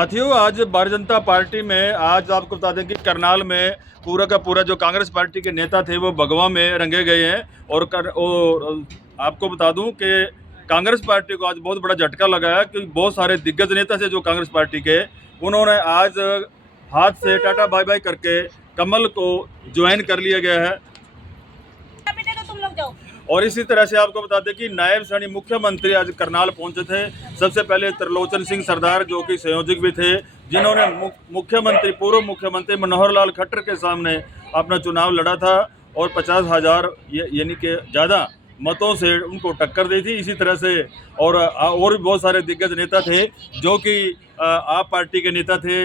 साथियों, आज भारतीय जनता पार्टी में आज आपको बता दें कि करनाल में पूरा का पूरा जो कांग्रेस पार्टी के नेता थे वो भगवा में रंगे गए हैं। और आपको बता दूं कि कांग्रेस पार्टी को आज बहुत बड़ा झटका लगा है कि बहुत सारे दिग्गज नेता थे जो कांग्रेस पार्टी के, उन्होंने आज हाथ से टाटा बाय बाय करके कमल को ज्वाइन कर लिया गया है। और इसी तरह से आपको बता दें कि नायब यानी मुख्यमंत्री आज करनाल पहुंचे थे। सबसे पहले त्रिलोचन सिंह सरदार जो कि संयोजक भी थे, जिन्होंने पूर्व मुख्यमंत्री मनोहर लाल खट्टर के सामने अपना चुनाव लड़ा था और 50,000 यानी कि ज़्यादा मतों से उनको टक्कर दी थी। इसी तरह से और भी बहुत सारे दिग्गज नेता थे जो कि आप पार्टी के नेता थे,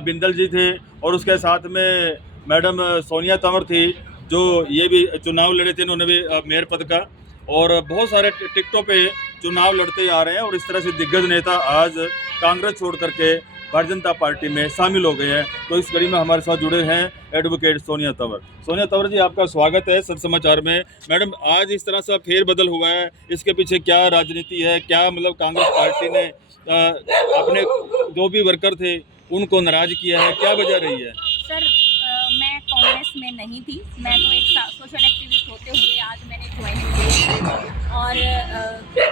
बिंदल जी थे, और उसके साथ में मैडम सोनिया तंवर थी जो ये भी चुनाव लड़े थे, उन्होंने भी मेयर पद का, और बहुत सारे टिकटों पे चुनाव लड़ते आ रहे हैं। और इस तरह से दिग्गज नेता आज कांग्रेस छोड़ करके भारतीय जनता पार्टी में शामिल हो गए हैं। तो इस कड़ी में हमारे साथ जुड़े हैं एडवोकेट सोनिया तंवर। सोनिया तंवर जी, आपका स्वागत है सच समाचार में। मैडम, आज इस तरह से फेरबदल हुआ है, इसके पीछे क्या राजनीति है? क्या मतलब कांग्रेस पार्टी ने अपने जो भी वर्कर थे उनको नाराज किया है? क्या वजह रही है? सर, मैं कांग्रेस में नहीं थी। मैं तो एक सोशल एक्टिविस्ट होते हुए आज मैंने ज्वाइन की और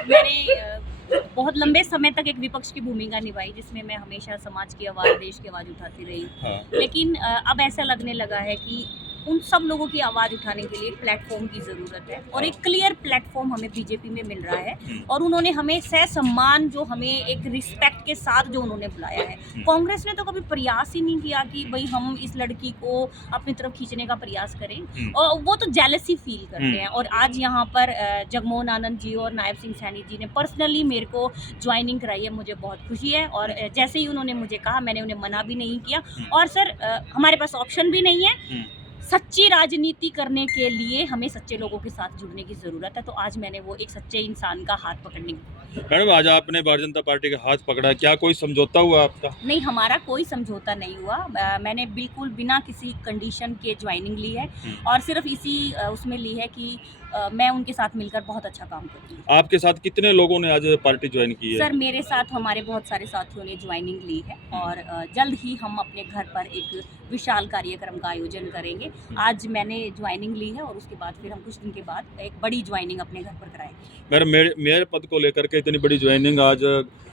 मैंने बहुत लंबे समय तक एक विपक्ष की भूमिका निभाई, जिसमें मैं हमेशा समाज की आवाज़, देश की आवाज़ उठाती रही। हाँ। लेकिन अब ऐसा लगने लगा है कि उन सब लोगों की आवाज़ उठाने के लिए एक प्लेटफॉर्म की ज़रूरत है और एक क्लियर प्लेटफॉर्म हमें बीजेपी में मिल रहा है। और उन्होंने हमें सहसम्मान, जो हमें एक रिस्पेक्ट के साथ जो उन्होंने बुलाया है। कांग्रेस ने तो कभी प्रयास ही नहीं किया कि भाई हम इस लड़की को अपनी तरफ खींचने का प्रयास करें, और वो तो जेलसी फील करते हैं। और आज यहाँ पर जगमोहन आनंद जी और नायब सिंह सैनी जी ने पर्सनली मेरे को ज्वाइनिंग कराई है। मुझे बहुत खुशी है, और जैसे ही उन्होंने मुझे कहा मैंने उन्हें मना भी नहीं किया। और सर, हमारे पास ऑप्शन भी नहीं है। सच्ची राजनीति करने के लिए हमें सच्चे लोगों के साथ जुड़ने की ज़रूरत है। तो आज मैंने वो एक सच्चे इंसान का हाथ पकड़ने की। मैडम, आज आपने भारतीय जनता पार्टी का हाथ पकड़ा, क्या कोई समझौता हुआ आपका? नहीं, हमारा कोई समझौता नहीं हुआ। मैंने बिल्कुल बिना किसी कंडीशन के ज्वाइनिंग ली है, और सिर्फ इसी उसमें ली है कि मैं उनके साथ मिलकर बहुत अच्छा काम करती हूँ। आपके साथ कितने लोगों ने आज पार्टी ज्वाइन की है? सर, मेरे साथ हमारे बहुत सारे साथियों ने ज्वाइनिंग ली है, और जल्द ही हम अपने घर पर एक विशाल कार्यक्रम का आयोजन करेंगे। आज मैंने ज्वाइनिंग ली है, और उसके बाद फिर हम कुछ दिन के बाद एक बड़ी ज्वाइनिंग अपने घर पर कराएंगे। मेयर पद को लेकर के इतनी बड़ी ज्वाइनिंग आज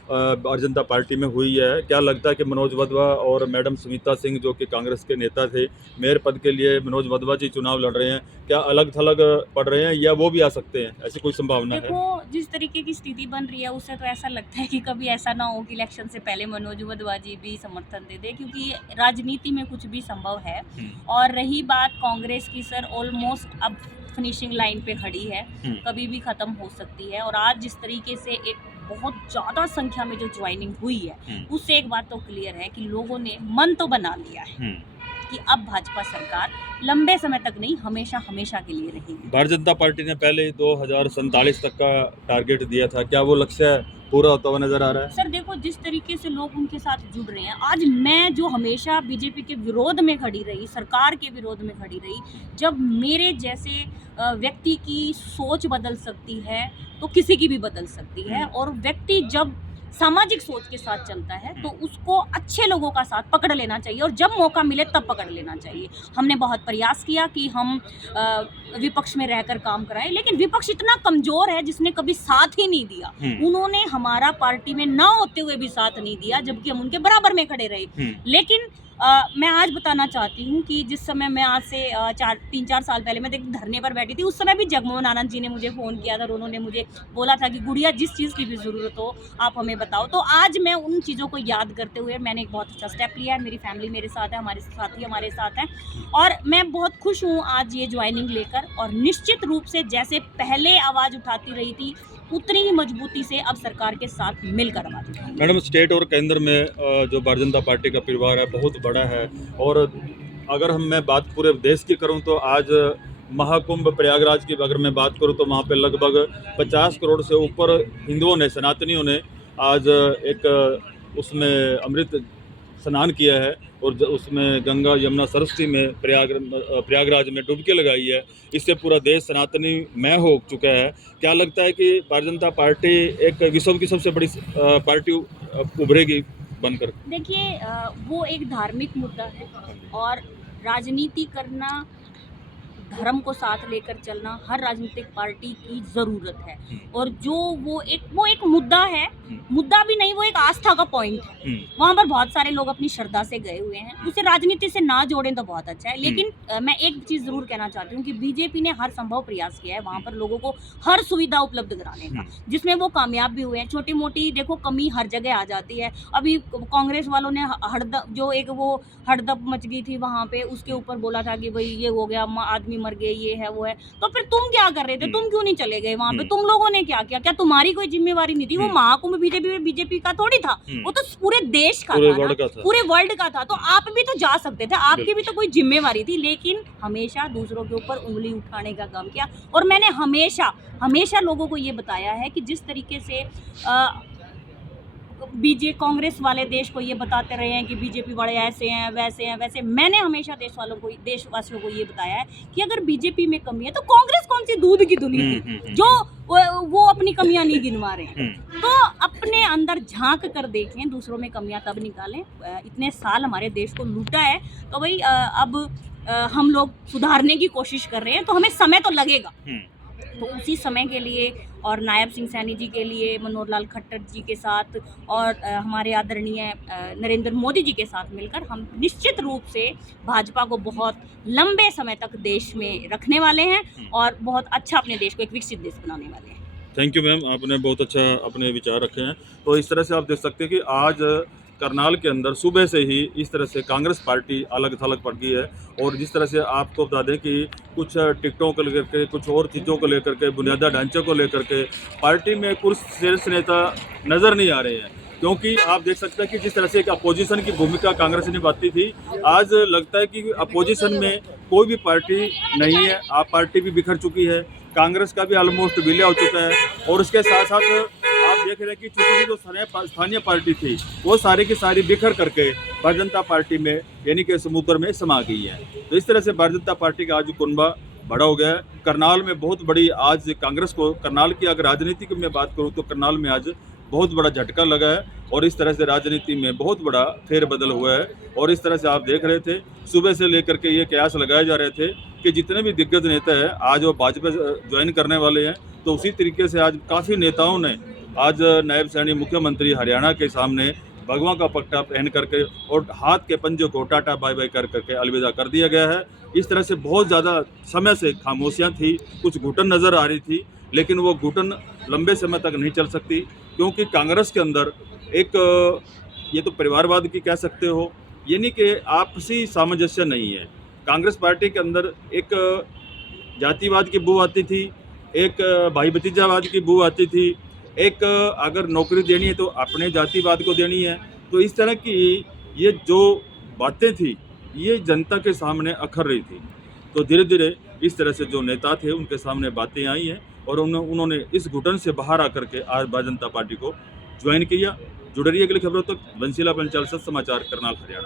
भारतीय जनता पार्टी में हुई है। क्या लगता है कि मनोज वधवा और मैडम सुनीता सिंह जो कि कांग्रेस के नेता थे, मेयर पद के लिए मनोज वधवा जी चुनाव लड़ रहे हैं, क्या अलग थलग पड़ रहे हैं या वो भी आ सकते हैं? ऐसी कोई संभावना है? देखो, जिस तरीके की स्थिति बन रही है उससे तो ऐसा लगता है कि कभी ऐसा ना हो कि इलेक्शन से पहले मनोज वधवा जी भी समर्थन दे दे, क्योंकि राजनीति में कुछ भी संभव है। और रही बात कांग्रेस की, सर, ऑलमोस्ट अब फिनिशिंग लाइन पे खड़ी है, कभी भी खत्म हो सकती है। और आज जिस तरीके से एक बहुत ज़्यादा संख्या में जो ज्वाइनिंग हुई है, उससे एक बात तो क्लियर है कि लोगों ने मन तो बना लिया है कि अब भाजपा सरकार लंबे समय तक नहीं, हमेशा हमेशा के लिए रहेगी। भारतीय जनता पार्टी ने पहले 2047 तक का टारगेट दिया था, क्या वो लक्ष्य पूरा होता हुआ नजर आ रहा है? सर देखो, जिस तरीके से लोग उनके साथ जुड़ रहे हैं, आज मैं जो हमेशा बीजेपी के विरोध में खड़ी रही, सरकार के विरोध में खड़ी रही, जब मेरे जैसे व्यक्ति की सोच बदल सकती है तो किसी की भी बदल सकती है। और व्यक्ति जब सामाजिक सोच के साथ चलता है तो उसको अच्छे लोगों का साथ पकड़ लेना चाहिए, और जब मौका मिले तब पकड़ लेना चाहिए। हमने बहुत प्रयास किया कि हम विपक्ष में रहकर काम कराएं, लेकिन विपक्ष इतना कमजोर है जिसने कभी साथ ही नहीं दिया। उन्होंने हमारा पार्टी में ना होते हुए भी साथ नहीं दिया, जबकि हम उनके बराबर में खड़े रहे। लेकिन मैं आज बताना चाहती हूँ कि जिस समय मैं आज से 3-4 साल पहले मैं धरने पर बैठी थी, उस समय भी जगमोहन आनंद जी ने मुझे फ़ोन किया था और उन्होंने मुझे बोला था कि गुड़िया, जिस चीज़ की भी ज़रूरत हो आप हमें बताओ। तो आज मैं उन चीज़ों को याद करते हुए मैंने एक बहुत अच्छा स्टेप लिया है। मेरी फैमिली मेरे साथ है, हमारे साथी हमारे साथ हैं, और मैं बहुत खुश हूँ आज ये ज्वाइनिंग लेकर। और निश्चित रूप से जैसे पहले आवाज़ उठाती रही थी, उतनी ही मजबूती से अब सरकार के साथ मिलकर आवाज़ उठाएंगे। मैडम, स्टेट और केंद्र में जो भारतीय जनता पार्टी का परिवार है बहुत बड़ा है, और अगर मैं बात पूरे देश की करूं तो आज महाकुंभ प्रयागराज की अगर मैं बात करूं तो वहां पे लगभग 50 करोड़ से ऊपर हिंदुओं ने, सनातनियों ने आज एक उसमें अमृत स्नान किया है, और उसमें गंगा यमुना सरस्वती में प्रयागराज में डुबकी लगाई है। इससे पूरा देश सनातनी मय हो चुका है। क्या लगता है कि भारतीय जनता पार्टी एक विश्व की सबसे बड़ी पार्टी उभरेगी बंद कर? देखिए वो एक धार्मिक मुद्दा है और राजनीति करना, धर्म को साथ लेकर चलना हर राजनीतिक पार्टी की ज़रूरत है। और जो वो एक मुद्दा है, मुद्दा भी नहीं, वो एक आस्था का पॉइंट है। वहाँ पर बहुत सारे लोग अपनी श्रद्धा से गए हुए हैं, उसे राजनीति से ना जोड़ें तो बहुत अच्छा है। लेकिन मैं एक चीज़ ज़रूर कहना चाहती हूँ कि बीजेपी ने हर संभव प्रयास किया है वहाँ पर लोगों को हर सुविधा उपलब्ध कराने का, जिसमें वो कामयाब भी हुए हैं। छोटी मोटी देखो कमी हर जगह आ जाती है। अभी कांग्रेस वालों ने हड़दप मच गई थी वहाँ पे, उसके ऊपर बोला था कि भाई ये हो गया, आदमी मर गए, ये है वो है। तो फिर तुम क्या कर रहे थे? तुम क्यों नहीं चले गए वहाँ पे? तुम लोगों ने क्या किया? क्या तुम्हारी कोई जिम्मेवारी नहीं थी? वो महाकुंभ बीजेपी का थोड़ी था, वो तो पूरे देश का था, पूरे वर्ल्ड का था। तो आप भी तो जा सकते थे, आपकी भी तो कोई जिम्मेवारी थी। लेकिन हमेशा दूसरों के ऊपर उंगली उठाने का काम किया। और मैंने हमेशा लोगों को ये बताया है कि जिस तरीके से कांग्रेस वाले देश को ये बताते रहे हैं कि बीजेपी वाले ऐसे हैं वैसे, मैंने हमेशा देशवासियों को ये बताया है कि अगर बीजेपी में कमी है तो कांग्रेस कौन सी दूध की धुली थी जो वो अपनी कमियां नहीं गिनवा रहे हैं। तो अपने अंदर झांक कर देखें, दूसरों में कमियां तब निकालें। इतने साल हमारे देश को लूटा है तो भाई अब हम लोग सुधारने की कोशिश कर रहे हैं, तो हमें समय तो लगेगा। तो उसी समय के लिए और नायब सिंह सैनी जी के लिए, मनोहर लाल खट्टर जी के साथ और हमारे आदरणीय नरेंद्र मोदी जी के साथ मिलकर हम निश्चित रूप से भाजपा को बहुत लंबे समय तक देश में रखने वाले हैं और बहुत अच्छा अपने देश को एक विकसित देश बनाने वाले हैं। थैंक यू मैम, आपने बहुत अच्छा अपने विचार रखे हैं। तो इस तरह से आप देख सकते हैं कि आज करनाल के अंदर सुबह से ही इस तरह से कांग्रेस पार्टी अलग थलग पड़ गई है। और जिस तरह से आपको बता दें कि कुछ टिकटों को लेकर के, कुछ और चीज़ों को लेकर के, बुनियादी ढांचे को लेकर के पार्टी में कुछ शीर्ष नेता नज़र नहीं आ रहे हैं। क्योंकि आप देख सकते हैं कि जिस तरह से एक अपोजिशन की भूमिका कांग्रेस निभाती थी, आज लगता है कि अपोजिशन में कोई भी पार्टी नहीं है। आप पार्टी भी बिखर चुकी है, कांग्रेस का भी ऑलमोस्ट विलय हो चुका है। और उसके साथ साथ आप देख रहे हैं कि चूंकि जो स्थानीय पार्टी थी वो सारी की सारी बिखर करके भारतीय जनता पार्टी में यानी कि समुद्र में समा गई है। तो इस तरह से भारतीय जनता पार्टी का आज कुनबा बड़ा हो गया है। करनाल में बहुत बड़ी आज कांग्रेस को, करनाल की अगर राजनीति की मैं बात करूँ तो करनाल में आज बहुत बड़ा झटका लगा है और इस तरह से राजनीति में बहुत बड़ा फेरबदल हुआ है। और इस तरह से आप देख रहे थे सुबह से लेकर के ये कयास लगाए जा रहे थे कि जितने भी दिग्गज नेता हैं आज वो भाजपा ज्वाइन करने वाले हैं। तो उसी तरीके से आज काफ़ी नेताओं ने आज नायब सैनी मुख्यमंत्री हरियाणा के सामने भगवा का पट्टा पहन करके और हाथ के पंजों को टाटा बाय बाय कर करके अलविदा कर दिया गया है। इस तरह से बहुत ज़्यादा समय से खामोशियाँ थी, कुछ घुटन नज़र आ रही थी, लेकिन वो घुटन लंबे समय तक नहीं चल सकती। क्योंकि कांग्रेस के अंदर एक ये तो परिवारवाद की कह सकते हो, यानी कि आपसी सामंजस्य नहीं है। कांग्रेस पार्टी के अंदर एक जातिवाद की बू आती थी, एक भाई भतीजावाद की बू आती थी, एक अगर नौकरी देनी है तो अपने जातिवाद को देनी है। तो इस तरह की ये जो बातें थी ये जनता के सामने अखर रही थी। तो धीरे धीरे इस तरह से जो नेता थे उनके सामने बातें आई हैं और उन्होंने इस घुटन से बाहर आकर के आज भारतीय जनता पार्टी को ज्वाइन किया। जुड़े रहिए अगली खबरों तक। बंसीला पंचाल, सच समाचार, करनाल, हरियाणा।